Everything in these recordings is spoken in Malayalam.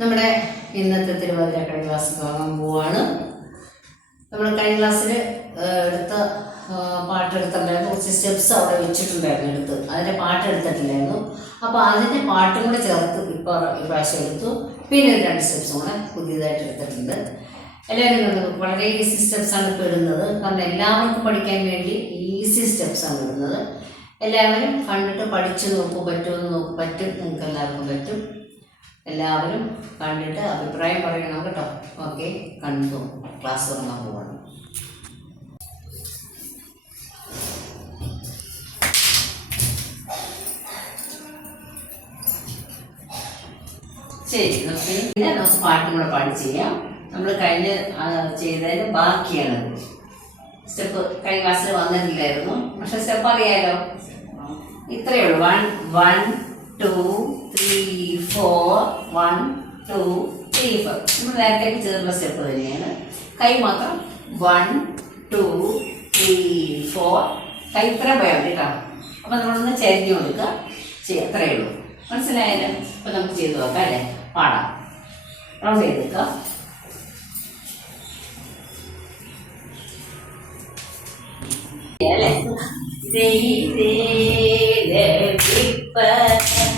നമ്മുടെ ഇന്നത്തെ തിരുവാതിര കഴിഞ്ഞ ക്ലാസ് തുടങ്ങാൻ പോവാണ്. നമ്മൾ കഴിഞ്ഞ ക്ലാസ്സിൽ എടുത്ത പാട്ടെടുത്തിട്ടുണ്ടായിരുന്നു. കുറച്ച് സ്റ്റെപ്സ് അവിടെ വെച്ചിട്ടുണ്ടായിരുന്നു എടുത്ത്. അതിന്റെ പാട്ടെടുത്തിട്ടില്ലായിരുന്നു അപ്പോൾ അതിന്റെ പാട്ടും കൂടെ ചേർത്ത് ഇപ്പോൾ പ്രാവശ്യം എടുത്തു. പിന്നെ ഒരു രണ്ട് സ്റ്റെപ്സ് കൂടെ പുതിയതായിട്ട് എടുത്തിട്ടുണ്ട്. എല്ലാവരും വളരെ ഈസി സ്റ്റെപ്സാണ് ഇപ്പോൾ ഇടുന്നത്. കാരണം എല്ലാവർക്കും പഠിക്കാൻ വേണ്ടി ഈസി സ്റ്റെപ്സാണ് ഇടുന്നത്. എല്ലാവരും കണ്ടിട്ട് പഠിച്ച് നോക്കൂ പറ്റുമെന്ന് നോക്കൂ. പറ്റും. നിങ്ങൾക്ക് എല്ലാവർക്കും പറ്റും. എല്ലാവരും കണ്ടിട്ട് അഭിപ്രായം പറയണം കേട്ടോ. ഓക്കെ കണ്ടു? ക്ലാസ് തുടങ്ങാൻ പോവാണ്. ശരി നമുക്ക് പിന്നെ നമുക്ക് പാട്ടും കൂടെ പാടി ചെയ്യാം. നമ്മൾ കഴിഞ്ഞ് ചെയ്തതിന് ബാക്കിയാണ്. സ്റ്റെപ്പ് കഴിഞ്ഞ ക്ലാസ്സിൽ വന്നിട്ടില്ലായിരുന്നു. പക്ഷെ സ്റ്റെപ്പ് അറിയാലോ? ഇത്രയേ ഉള്ളൂ. One one two three four one two three four നമ്മൾ നേരത്തെ ചെയ്തിട്ടുള്ള സ്റ്റെപ്പ് തന്നെയാണ് കൈ മാത്രം വൺ ടു ത്രീ ഫോർ കൈ ഇത്ര പോയാൽ മതി കേട്ടോ. അപ്പം നമ്മളൊന്ന് ചരിഞ്ഞു കൊടുക്കുക. ചെയ്യാം. അത്രയേ ഉള്ളൂ. മനസ്സിലായാലും അപ്പം നമുക്ക് ചെയ്ത് നോക്കാം അല്ലേ? പാടാം. റൗണ്ട് ചെയ്തേക്കാം അല്ലേ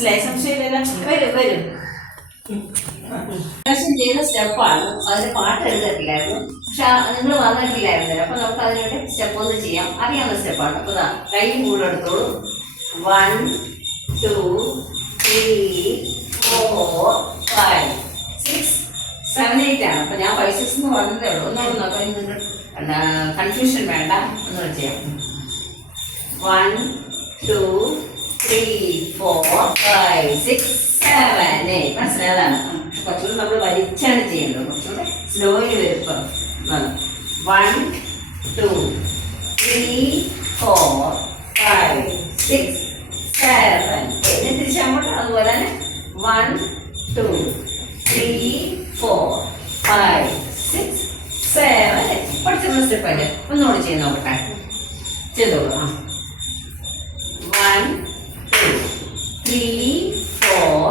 മനസ്സിലായി? സംശയമില്ലല്ലോ? വരും വരും. പ്രാവശ്യം ചെയ്ത സ്റ്റെപ്പാണ്. അതിന് പാട്ട് എഴുതിട്ടില്ലായിരുന്നു പക്ഷെ നിങ്ങൾ വന്നിട്ടില്ലായിരുന്നല്ലോ. അപ്പൊ നമുക്ക് അതിനുവേണ്ടി സ്റ്റെപ്പ് ഒന്ന് ചെയ്യാം. അറിയാവുന്ന സ്റ്റെപ്പാണ്. അപ്പൊ ഇതാ കൈ കൂടെ എടുത്തോളൂ one two three four five six seven eight ആണ്. അപ്പൊ ഞാൻ ഫൈവ് സിക്സ് എന്ന് പറഞ്ഞതേ ഉള്ളൂ. ഒന്നുകൂടെ നോക്കാം നിങ്ങൾ കൺഫ്യൂഷൻ വേണ്ട. ഒന്നുകൂടെ ചെയ്യാം. One two three four five six seven eight മനസ്സിലായതാണ്? കുറച്ചുകൂടി നമ്മൾ വലിച്ചാണ് ചെയ്യേണ്ടത് കുറച്ചുകൂടെ സ്ലോയിൽ വരും one two three four five six seven എന്നെ തിരിച്ച് അങ്ങോട്ട് അതുപോലെ തന്നെ one two three four five six seven പഠിച്ചിട്ടുള്ള സ്റ്റെപ്പ് ഒന്നുകൂടി ചെയ്ത് നോക്കട്ടെ. ചെയ്തോളൂ. ആ One, two, three, four,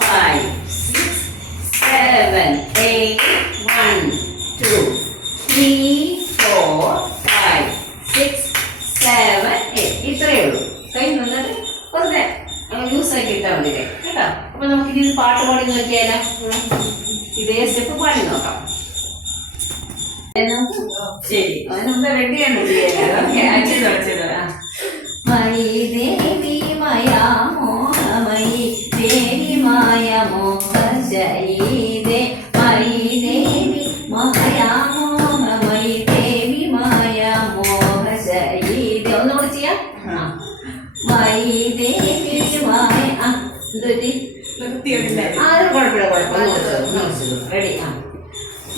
five, six, seven, eight. One, two, three, four, five, six, seven, eight. ഇത്രയേ ഉള്ളൂ കൈ നിന്നിട്ട് വെറുതെ ലൂസ് ആക്കി ഇട്ടാൽ മതി കൈ. കേട്ടോ അപ്പൊ നമുക്ക് ഇത് പാട്ട് പാടി നോക്കിയാലോ ഇതേ സ്റ്റെപ്പ് പാടി നോക്കാം. ശരി. അതിനൊന്ന് റെഡിയാണ് ചെയ്യാൻ ചെയ്തോ ചെയ്തോ മയി ദേവി മയാ മോഹമയി ദേവി മായ മോഹശൈദേ മയി ദേവി മഹയാ മോഹമയി ദേവി മായ മോഹശൈദേ ഒന്നുകൂടി ചെയ്യാം. മയി ദേവി മായ ആ അത് കുഴപ്പമില്ല കുഴപ്പമില്ല റെഡി ആ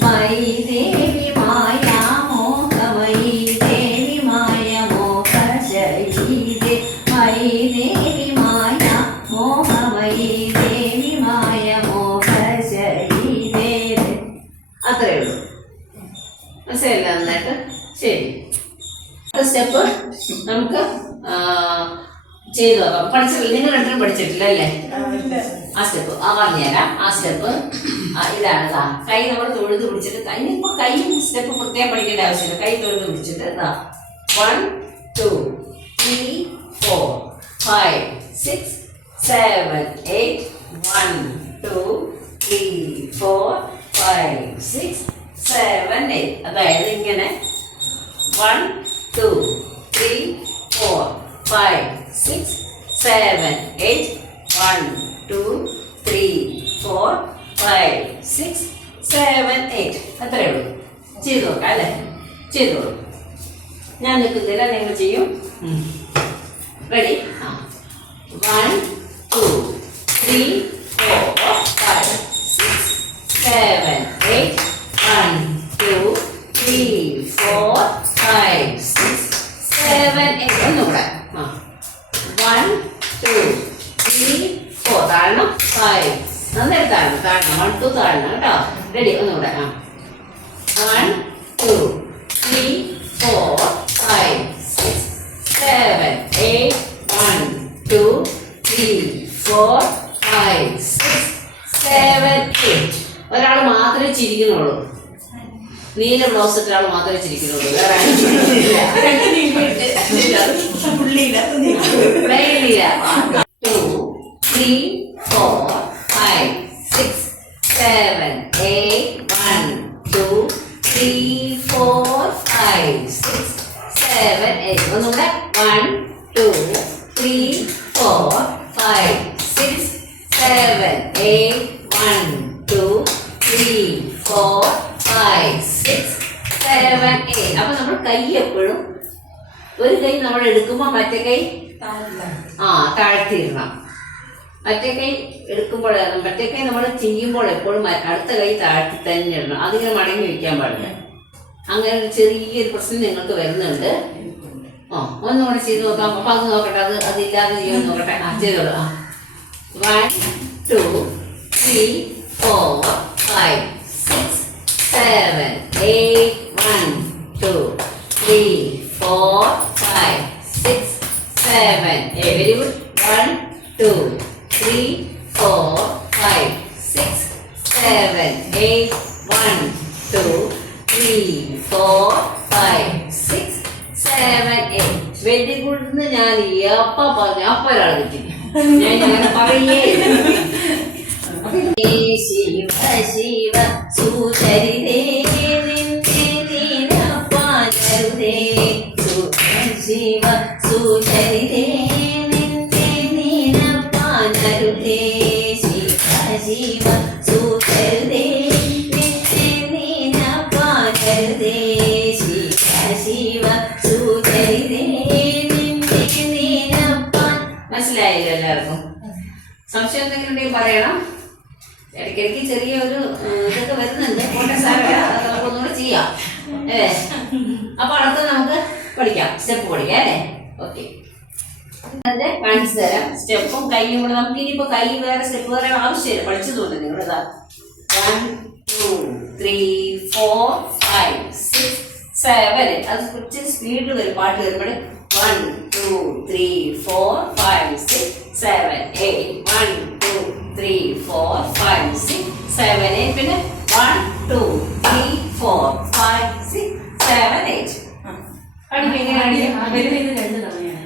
മയി ദേവി മായ മോഹമയി ദേവി മായ മോഹശൈദേ മയി ദേവി മായ മോഹമയി ദേവി മായ മോഹശൈദേ അത്രേ ഉള്ളൂ മനസ്സിലായില്ല നന്നായിട്ട് ശരി സ്റ്റെപ്പ് നമുക്ക് ചെയ്തു നോക്കാം പഠിച്ചിട്ടില്ല നിങ്ങൾ രണ്ടും പഠിച്ചിട്ടില്ല അല്ലേ ആ സ്റ്റെപ്പ് ആ പറഞ്ഞുതരാം ആ സ്റ്റെപ്പ് ഇതാണ് ഇതാ കൈ നമ്മൾ തൊഴുത് പിടിച്ചിട്ട് അതിന് ഇപ്പൊ കൈ സ്റ്റെപ്പ് പ്രത്യേകം പഠിക്കേണ്ട ആവശ്യമില്ല. കൈ തൊഴുത് പിടിച്ചിട്ട് ഇതാ one two three four five six seven eight one two three four five six seven eight അതായത് ഇങ്ങനെ. One two three four five six seven eight one two three four five six seven eight അത്രയേ ഉള്ളൂ. ചെയ്ത് നോക്കാം അല്ലേ? ചെയ്തോളൂ ഞാൻ നിൽക്കുന്നില്ല നിങ്ങൾ ചെയ്യും. റെഡി ആ. One two three four five six seven eight one two three four five six seven eight ഒന്നുകൂടെ ആ. വൺ ടു താഴണം ഫൈവ് നന്നായിട്ട് താഴണം താഴണം വൺ ടു താഴണം കേട്ടോ. റെഡി ഒന്നുകൂടെ. ആ. One two three four five six seven eight one two three four five six seven eight ഒരാൾ മാത്രമേ ചിരിക്കുന്നുള്ളൂ. നീല ബ്ലൗസ് ഇട്ട ആൾ മാത്രമേ ചിരിക്കുന്നുള്ളൂ. വേറെ ആരും ചിരിക്കുന്നില്ല. Four, five, six, seven, eight, one, two, three, four, five, six, seven, eight. ഒന്നുകൂടെ one, two, three, four, five, six, seven, eight, one, two, three, four, five, six, seven, eight. അപ്പൊ നമ്മൾ കൈ എപ്പോഴും ഒരു കൈ നമ്മൾ എടുക്കുമ്പോൾ മറ്റേ കൈ ആ താഴ്ത്തിയിടണം മറ്റേ കൈ എടുക്കുമ്പോൾ മറ്റേ കൈ നമ്മൾ ചെയ്യുമ്പോൾ എപ്പോഴും അടുത്ത കൈ താഴ്ത്തി തന്നെ ഇടണം. അതിങ്ങനെ മടങ്ങി വയ്ക്കാൻ പാടില്ല. അങ്ങനെ ഒരു ചെറിയൊരു പ്രശ്നം നിങ്ങൾക്ക് വരുന്നുണ്ട്. ആ ഒന്നുകൂടെ ചെയ്ത് നോക്കാം. അപ്പൊ അത് നോക്കട്ടെ. അത് അതില്ലാതെ ചെയ്യാൻ നോക്കട്ടെ. ആ ചെയ്തോളൂ. ആ. One two three four five six seven eight one two three four five six seven very good one two three four five six seven eight one two three four five six seven eight very good എന്ന് ഞാൻ എപ്പ പറഞ്ഞു അപ്പൊ ഒരാൾ കിട്ടി. ഞാൻ പറയേ ശിവ ശിവ സുചരിതേ. മനസ്സിലായില്ല എല്ലാവർക്കും. സംശയം എന്തെങ്കിലും ഉണ്ടെങ്കിൽ പറയണം. ഇടയ്ക്കിടയ്ക്ക് ചെറിയൊരു ഇതൊക്കെ വരുന്നുണ്ട്. കോട്ടയം സാറൊക്കെ അതൊക്കെ നമുക്ക് ഒന്നുകൂടെ ചെയ്യാം. ഏ അപ്പൊ അടുത്ത് നമുക്ക് പഠിക്കാം. സ്റ്റെപ്പ് പഠിക്കാം അല്ലേ? ഓക്കെ. കാണിച്ചു തരാം. സ്റ്റെപ്പും കൈയും കൂടെ നമുക്ക് ഇനിയിപ്പോ കൈ വേറെ സ്റ്റെപ്പ് വേറെ ആവശ്യമില്ല. പഠിച്ചതുകൊണ്ട് നിങ്ങൾ ഇതാ. One two three four five six seven അത് കുറച്ച് സ്പീഡിൽ വരും. പാട്ട് വരുമ്പോൾ one two three four five six seven eight one two three four five six seven eight പിന്നെ one two three four five six seven eight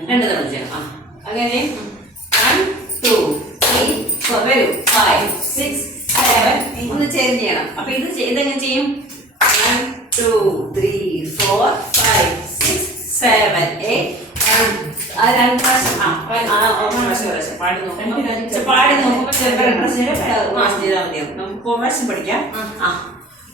രണ്ട് തവണ ചെയ്യണം ആ. അങ്ങനെ വൺ ടു ത്രീ വരൂ. ഫൈവ് സിക്സ് സെവൻ ഒന്ന് ചേഞ്ച് ചെയ്യണം. അപ്പൊ ഇത് ഇതെങ്ങനെ ചെയ്യും one two three four five six seven eight ആ രണ്ട് പ്രാവശ്യം ആ ആ ഒരു പ്രാവശ്യം ഒരു പ്രാവശ്യം പാടി നോക്കുമ്പോൾ ചെ- പാടി നോക്കുമ്പോൾ ചിലപ്പോൾ രണ്ട് പ്രാവശ്യം മാസം ചെയ്താൽ മതിയാവും പ്രാവശ്യം പഠിക്കാം. ആ.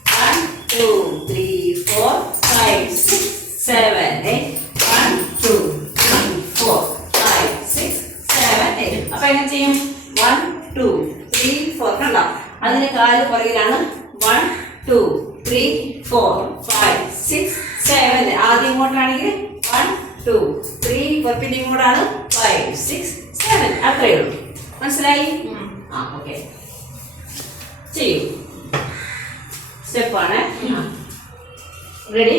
One two three four five six seven eight one two three four five six seven eight അപ്പൊ എങ്ങനെ ചെയ്യും? വൺ ടു ത്രീ ഫോർ കണ്ട? അതിന് കാൽ പുറകിലാണ്. One two three four five six seven ആദ്യം ഇങ്ങോട്ടാണെങ്കിൽ വൺ ടു ത്രീ പിന്നെ ഇങ്ങോട്ടാണ് ഫൈവ് സിക്സ് സെവൻ അത്രയേ ഉള്ളൂ. മനസ്സിലായി? ആ ഓക്കെ ചെയ്യൂ സ്റ്റെപ്പാണ് റെഡി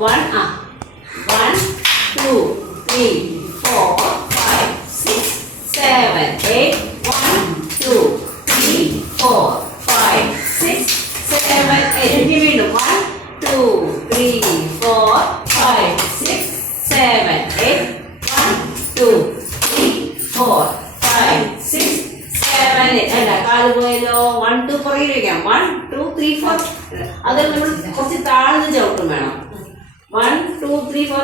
വൺ ആ one two three four five six seven eight one two three four five six seven eight വീണ്ടും one two three four five six seven eight one two three four five six seven eight അല്ല കാൽ പോയല്ലോ വൺ ടു പുറകിൽ വയ്ക്കാം വൺ ടു ത്രീ ഫോർ അത് നമ്മൾ കുറച്ച് താഴ്ന്ന് ചവിട്ടും വേണം വൺ ടു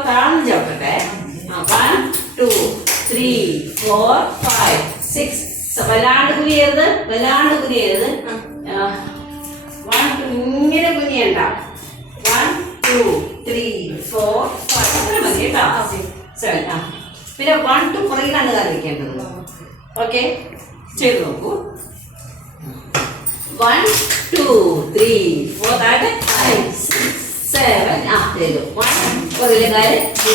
താഴ്ന്ന് ചവിട്ടട്ടെ one two three four five six വല്ലാണ്ട് കുനിയരുത് വല്ലാണ്ട് കുനിയരുത്. വൺ ഇങ്ങനെ കുനിയണ്ട. One two three four five അത്ര മതി കേട്ടോ. സെവൻ ആ. പിന്നെ വൺ ടു പുറകിലാണ് കാണിക്കേണ്ടത് ഓക്കെ ചെയ്ത് നോക്കൂ. വൺ ടു ത്രീ ഫോർ താഴെ ഫൈവ് സെവൻ ആ ചെയ്തു വൺ പുറകിലെ കാൽ three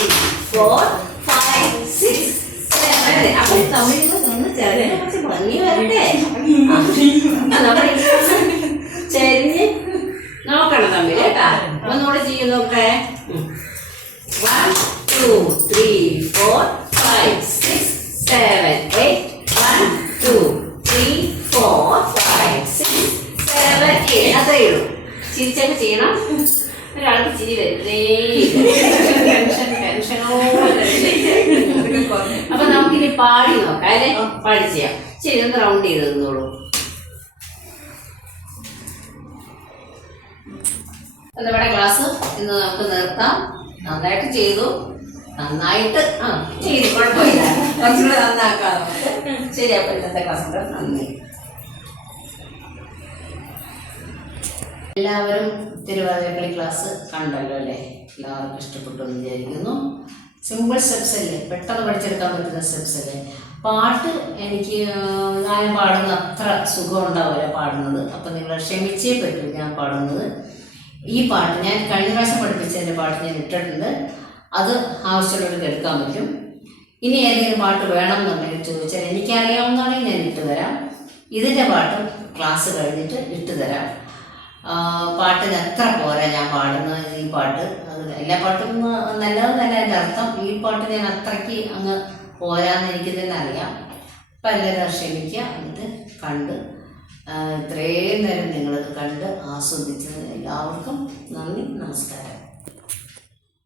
four five six seven അപ്പൊ തമിഴ് നിന്ന് ചെറിയ കുറച്ച് ഭംഗി വരട്ടെ. ചെരിഞ്ഞ് നോക്കണം തമ്മിൽ കേട്ടാ. ഒന്നുകൂടെ ചെയ്യും നോക്കട്ടെ one two three four five six seven eight one two three four five six seven eight അത്രേ ഉള്ളൂ ചിരിച്ചൊക്കെ ചെയ്യണം ഒരാൾക്ക് ചിരി വരുന്നേ ടെൻഷൻ ടെൻഷനോടെ അപ്പൊ നമുക്കിനി പാടി നോക്കാം അല്ലെ പാടി ചെയ്യാം ശരി ഒന്ന് റൗണ്ട് ചെയ്ത് നമ്മുടെ ക്ലാസ് ഇന്ന് നമുക്ക് നിർത്താം. നന്നായിട്ട് ചെയ്തു. നന്നായിട്ട് ആ ചെയ്തു. കുഴപ്പമില്ല. കുറച്ചുകൂടെ നന്നാക്കാം ശരി അപ്പൊ ഇന്നത്തെ ക്ലാസ് നന്ദി. എല്ലാവരും തിരുവാതിരക്കളി ക്ലാസ് കണ്ടല്ലോ അല്ലേ? എല്ലാവർക്കും ഇഷ്ടപ്പെട്ടു എന്ന് വിചാരിക്കുന്നു. സിമ്പിൾ സ്റ്റെപ്സ് അല്ലേ? പെട്ടെന്ന് പഠിച്ചെടുക്കാൻ പറ്റുന്ന സ്റ്റെപ്സ് അല്ലേ? പാട്ട് എനിക്ക് ഞാൻ പാടുന്ന അത്ര സുഖം ഉണ്ടാവില്ല പാടുന്നത്. അപ്പം നിങ്ങൾ ക്ഷമിച്ചേ പറ്റൂ ഞാൻ പാടുന്നത്. ഈ പാട്ട് ഞാൻ കഴിഞ്ഞ പ്രാവശ്യം പഠിപ്പിച്ചതിന്റെ പാട്ട് ഞാൻ ഇട്ടിട്ടുണ്ട്. അത് ആവശ്യമുള്ളവർക്ക് കേൾക്കാൻ പറ്റും. ഇനി ഏതെങ്കിലും പാട്ട് വേണം എന്നുണ്ടെങ്കിൽ ചോദിച്ചാൽ എനിക്കറിയാവുന്നതാണെങ്കിൽ ഞാൻ ഇട്ട് തരാം. ഇതിന്റെ പാട്ട് ക്ലാസ് കഴിഞ്ഞിട്ട് ഇട്ട് തരാം. ആ, പാട്ടിന് എത്ര പോരാ ഞാൻ പാടുന്നത് ഈ പാട്ട്? എല്ലാ പാട്ടും നല്ലതെന്നല്ല എന്റെ അർത്ഥം. ഈ പാട്ട് ഞാൻ അത്രയ്ക്ക് അങ്ങ് പോരാന്ന് എനിക്ക് തന്നെ അറിയാം അപ്പം എല്ലാവരും ക്ഷമിക്കുക എന്നിട്ട് കണ്ട് ഇത്രയും നേരം നിങ്ങളത് കണ്ട് ആസ്വദിച്ചത് എല്ലാവർക്കും നന്ദി നമസ്കാരം.